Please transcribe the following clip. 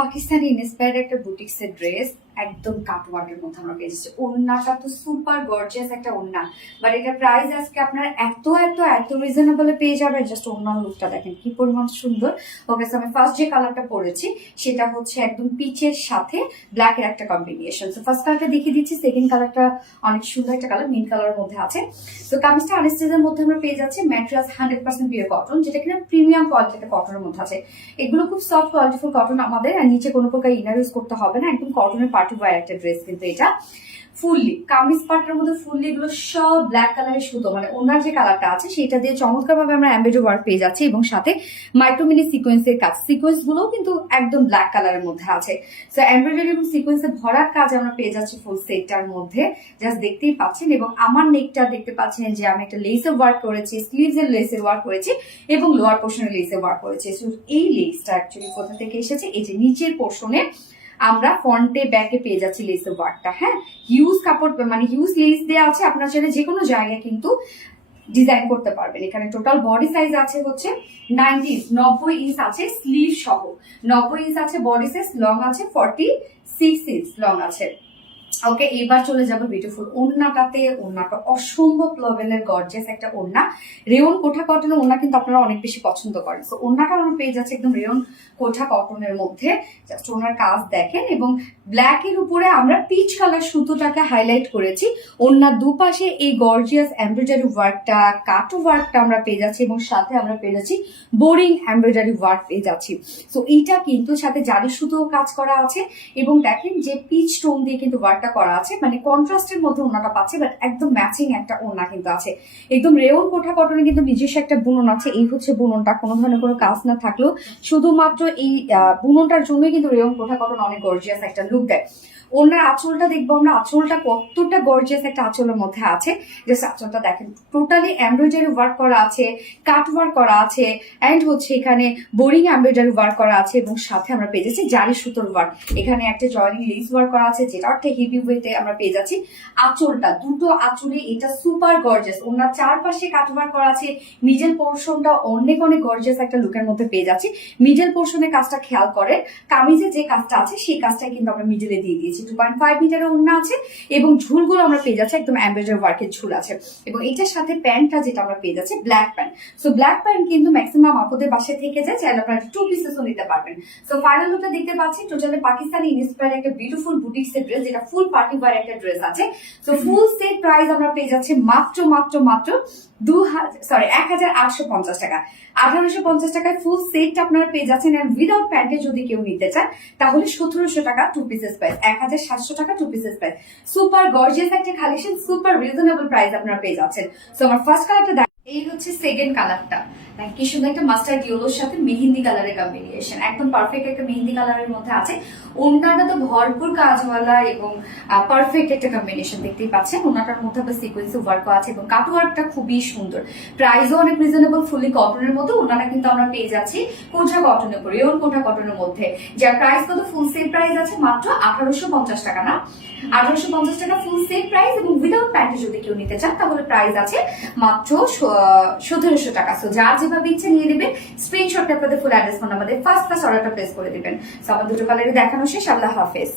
Pakistani inspired একটা বুটিক্সের dress, একদম কাটওয়ার্কের মধ্যে আমরা পেয়েছি। ওড়নাটা তো সুপার গর্জিয়াস একটা ওড়না, বাট এটা প্রাইস আজকে আপনারা এত এত এত রিজনেবলে পেয়ে যাবেন। জাস্ট ওড়নার লুকটা দেখেন কি পরিমাণ সুন্দর। ওকে, আমি ফার্স্ট যে কালারটা পরেছি সেটা হচ্ছে একদম পিচের সাথে ব্ল্যাকের একটা কম্বিনেশন। তো ফার্স্ট কালারটা দেখিয়ে দিচ্ছি, সেকেন্ড কালারটা অনেক সুন্দর একটা কালার, মিন্ট কালারের মধ্যে আছে। তো কামিজটা আনস্টেজের মধ্যে আমরা পেয়ে যাচ্ছি ম্যাটেরিয়ালস 100% পিওর কটন, যেটা কিনা প্রিমিয়াম কোয়ালিটির কটনের মধ্যে আছে। এগুলো খুব সফট কোয়ালিটিফুল কটন আমাদের, আর নিচে কোনো প্রকার ইনার ইউজ করতে হবে না, একদম কটনের পার্টি ওয়্যার একটা ড্রেস। কিন্তু এটা ফুললি কামিজ পার্টের মধ্যে ফুললি এগুলো সব ব্ল্যাক কালারের সুতো, মানে ওনার যে কালারটা আছে সেটা দিয়ে চমৎকার ভাবে আমরা এমব্রয়ডারি ওয়ার্ক পেয়ে যাচ্ছি, এবং সাথে মাইক্রোমিনি সিকোয়েন্সের কাজ। সিকোয়েন্স গুলোও কিন্তু একদম ব্ল্যাক কালারের মধ্যে আছে। তো এমব্রয়ডারি এবং সিকোয়েন্সের ভরার কাজ আমরা পেয়ে যাচ্ছি ফুল সেটটার মধ্যে, জাস্ট দেখতেই পাচ্ছেন। এবং আমার নেকটা দেখতে পাচ্ছেন যে আমি একটা লেসের ওয়ার্ক করেছি, স্লিভস এর লেসের ওয়ার্ক করেছি, এবং লোয়ার পোর্শনের লেসের ওয়ার্ক করেছি। এই লেসটা অ্যাকচুয়ালি কোথা থেকে এসেছে, এই যে নিচের পোর্শনে আমরা ফ্রন্টে ব্যাকে পেয়ে যাচ্ছি লেসের ওয়ার্কটা। হ্যাঁ, হিউজ কাপড় মানে হিউজ লেস দেওয়া আছে, আপনার চাইলে যে কোনো জায়গায় কিন্তু ডিজাইন করতে পারবেন। এখানে টোটাল বডি সাইজ আছে হচ্ছে 90 ইঞ্চ আছে স্লিভ সহ, 90 ইঞ্চ আছে বডি সাইজ, লং আছে 46 ইঞ্চ লং আছে। ওকে, এবার চলে যাবো বিউটিফুল ওড়নাটাতে। ওড়নাটা অসম্ভব লেভেলের গর্জিয়াস একটা ওড়না, রেয়ন কোঠা কটনের ওড়না কিন্তু আপনারা অনেক বেশি পছন্দ করেন। তো ওড়নাটা আমরা পেয়ে যাচ্ছে একদম রেয়ন কোঠা কটনের মধ্যে। জাস্ট ওড়নার কাজ দেখেন, এবং ব্ল্যাক এর উপরে আমরা পিচ কালার সুতোটাকে হাইলাইট করেছি। ওড়নার দুপাশে এই গর্জিয়াস এমব্রয়ডারি ওয়ার্কটা, কাটো ওয়ার্কটা আমরা পেয়ে যাচ্ছি, এবং সাথে আমরা পেয়ে যাচ্ছি বোরিং এমব্রয়ডারি ওয়ার্ক পেয়ে যাচ্ছি। তো এইটা কিন্তু সাথে জারি সুতো কাজ করা আছে, এবং দেখেন যে পিচ টোন দিয়ে কিন্তু ওয়ার্কটা করা আছে, মানে কন্ট্রাস্টের মধ্যে ওড়নাটা পাচ্ছে, বাট একদম ম্যাচিং একটা ওড়না কিন্তু আছে। একদম রেয়ন কোঠা কটনে কিন্তু নিজস্ব একটা বুনন আছে। এই হচ্ছে বুননটা, কোনো ধরনের কোনো কাজ না থাকলেও শুধুমাত্র এই বুননটার জন্যই কিন্তু রেয়ন কোঠা কটন অনেক গর্জিয়াস একটা লুক দেয়। ওনার আঁচলটা দেখবো আমরা, আঁচলটা কতটা গর্জিয়াস একটা আঁচলের মধ্যে আছে। জাস্ট আঁচলটা দেখেন, টোটালি এমব্রয়ডারি ওয়ার্ক করা আছে, কাট ওয়ার্ক করা আছে, অ্যান্ড হচ্ছে এখানে বোরিং এমব্রয়ডারি ওয়ার্ক করা আছে, এবং সাথে আমরা পেয়ে যাচ্ছি জারি সুতোর ওয়ার্ক। এখানে একটা জয়েনিং লেস ওয়ার্ক করা আছে, যেটা একটা হেভি ওয়েতে আমরা পেয়ে যাচ্ছি। আঁচলটা দুটো আঁচলে এটা সুপার গর্জিয়াস, ওনার চারপাশে কাট ওয়ার্ক করা আছে। মিডল পোর্শনটা অনেক অনেক গর্জিয়াস একটা লুকের মধ্যে পেয়ে যাচ্ছি। মিডল পোর্শনের কাজটা খেয়াল করে, কামিজে যে কাজটা আছে সেই কাজটাই কিন্তু আমরা মিডলে দিয়ে দিয়েছি। 2.5 মিটারের ওড়না আছে, এবং ঝুলগুলো আমরা পেয়ে যাচ্ছি একদম এমব্রয়ডারি ওয়ার্কের ঝুল আছে। এবং এটার সাথে প্যান্টটা যেটা আমরা পেয়ে যাচ্ছি black pant. So black pant কিন্তু ম্যাক্সিমাম আপনাদের বাসায় থেকে যায়, চাইলে আপনারা 2 পিসেসও নিতে পারবেন। সো ফাইনাল লুকটা দেখতে পাচ্ছি টোটালি পাকিস্তানি ইন্সপায়ার্ড একটা বিউটিফুল বুটিক্সের ড্রেস, যেটা ফুল পার্টি ওয়্যার একটা ড্রেস আছে। সো ফুল সেট প্রাইস আমরা পেয়ে যাচ্ছি মাত্র মাত্র মাত্র 1850 টাকা। 1850 টাকায় ফুল সেট আপনারা পেয়ে যাচ্ছেন। আর উইদাউট প্যান্টে যদি কেউ নিতে চান তাহলে 1700 টাকা 2 পিসেস প্রাইস, 1700 টাকা 2 পিসেস প্রাইস। সুপার গর্জিয়াস একটা কালেকশন, সুপার রিজনেবল প্রাইস আপনারা পেয়ে যাচ্ছেন। সো আমার ফার্স্ট কালারটা, এই হচ্ছে সেকেন্ড কালারটা। কি সুন্দর একটা মাস্টার্ড ইয়েলোর সাথে মেহেন্দি কালারের কম্বিনেশন, একদম পারফেক্ট একটা মেহেন্দি কালারের মধ্যে আছে। ওড়নাটা তো ভরপুর কাজওয়ালা এবং পারফেক্ট একটা কম্বিনেশন, দেখতেই পাচ্ছেন। ওড়নাটার মধ্যে আবার সিকোয়েন্স ওয়ার্কও আছে, এবং কাট ওয়ার্কটা খুবই সুন্দর। প্রাইসও অনেক রিজনেবল, ফুলি কটনের মধ্যে। ওড়নাটা কিন্তু আমরা পেয়ে যাচ্ছি কোঠা কটনের উপর, রেয়ন কোঠা কটনের মধ্যে, যার প্রাইস কত, ফুল সেট প্রাইস আছে মাত্র 1850 টাকা। না, 1850 টাকা ফুল সেট প্রাইস, এবং উইদাউট প্যান্টে যদি কেউ নিতে চান তাহলে প্রাইস আছে মাত্র 1700 টাকা। সো যার যেভাবে ইচ্ছে নিয়ে নেবেন, স্ক্রিনশটটা আপনাদের ফুল অ্যাড্রেস ফোন আমাদের ফার্স্ট অর্ডারটা প্লেস করে দিবেন। সো আমার দুটো কালারে দেখানো শেষ। আল্লাহ হাফেজ।